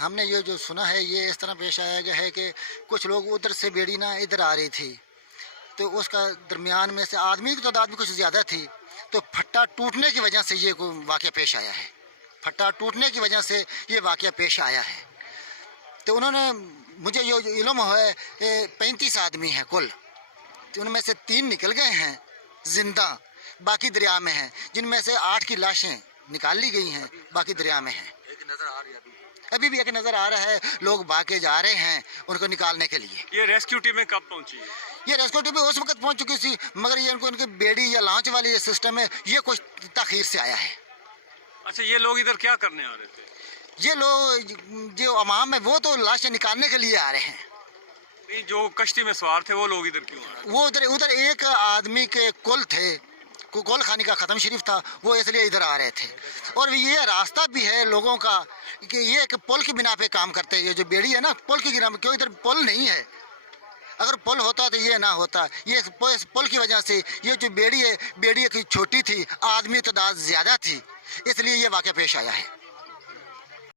ہم نے یہ جو سنا ہے یہ اس طرح پیش آیا گیا ہے کہ کچھ لوگ ادھر سے بیڑی نہ ادھر آ رہی تھی، تو اس کا درمیان میں سے آدمی کی تعداد بھی کچھ زیادہ تھی، تو پھٹا ٹوٹنے کی وجہ سے یہ واقعہ پیش آیا ہے، پھٹا ٹوٹنے کی وجہ سے یہ واقعہ پیش آیا ہے۔ تو انہوں نے مجھے یہ علم ہے کہ 35 آدمی ہیں کل، تو ان میں سے 3 نکل گئے ہیں زندہ، باقی دریا میں ہیں، جن میں سے 8 کی لاشیں نکال لی گئی ہیں، باقی دریا میں ہیں۔ ابھی بھی ایک نظر آ رہا ہے، لوگ بھاگے جا رہے ہیں ان کو نکالنے کے لیے۔ یہ ریسکیو ٹیمیں کب پہنچی ہیں؟ یہ ریسکیو ٹیم اس وقت پہنچ چکی تھی، مگر یہ ان کے بیڑی یا لانچ والی یہ سسٹم ہے، یہ کچھ تاخیر سے آیا ہے۔ اچھا، یہ لوگ ادھر کیا کرنے آ رہے تھے؟ یہ لوگ جو عوام ہے وہ تو لاشیں نکالنے کے لیے آ رہے ہیں۔ نہیں، جو کشتی میں سوار تھے وہ لوگ ادھر کیوں آ رہے وہ ادھر ایک آدمی کے کل تھے، کل خانی کا ختم شریف تھا، وہ اس لیے ادھر آ رہے تھے۔ اور یہ راستہ بھی ہے لوگوں کا کہ یہ ایک پل کی بنا پہ کام کرتے ہیں، یہ جو بیڑی ہے نا پل کی بنا پہ، کیوں ادھر پل نہیں ہے، اگر پل ہوتا تو یہ نہ ہوتا۔ یہ پل کی وجہ سے یہ جو بیڑی ہے، بیڑی کی چھوٹی تھی، آدمی تعداد زیادہ تھی، اس لیے یہ واقعہ پیش آیا ہے۔